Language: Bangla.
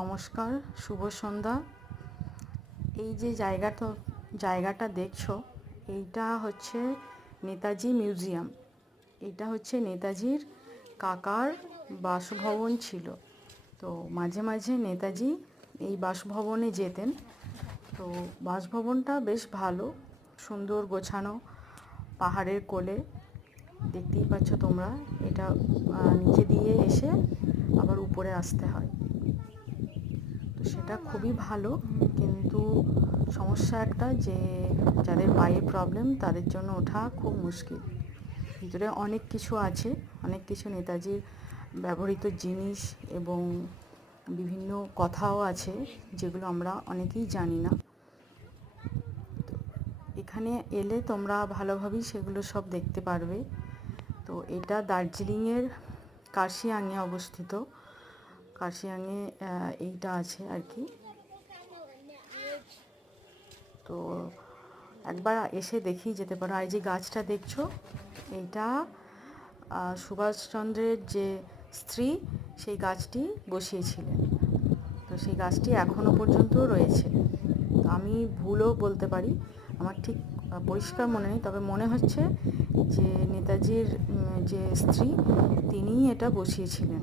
নমস্কার, শুভ সন্ধ্যা। এই যে জায়গাটা দেখছো, এইটা হচ্ছে নেতাজি মিউজিয়াম। এটা হচ্ছে নেতাজির কাকার বাসভবন ছিল। তো মাঝে মাঝে নেতাজি এই বাসভবনে যেতেন। তো বাসভবনটা বেশ ভালো, সুন্দর গোছানো, পাহাড়ের কোলে। দেখতেই পাচ্ছ তোমরা, এটা নিচে দিয়ে এসে আবার উপরে আসতে হয়। তো সেটা খুবই ভালো, কিন্তু সমস্যা একটা যে যাদের পায়ে প্রবলেম তাদের জন্য ওঠা খুব মুশকিল। ভিতরে অনেক কিছু আছে, অনেক কিছু নেতাজির ব্যবহৃত জিনিস এবং বিভিন্ন কথাও আছে যেগুলো আমরা অনেকেই জানি না। তো এখানে এলে তোমরা ভালোভাবেই সেগুলো সব দেখতে পারবে। তো এটা দার্জিলিংয়ের কার্শিয়াংয়ে অবস্থিত। কার্শিয়াংয়ে এইটা আছে আর কি। তো একবার এসে দেখেই যেতে পারো। আর যে গাছটা দেখছো, এইটা সুভাষচন্দ্রের যে স্ত্রী সেই গাছটি বসিয়েছিলেন। তো সেই গাছটি এখনও পর্যন্ত রয়েছে। তো আমি ভুলও বলতে পারি, আমার ঠিক পরিষ্কার মনে নেই, তবে মনে হচ্ছে যে নেতাজির যে স্ত্রী তিনিই এটা বসিয়েছিলেন।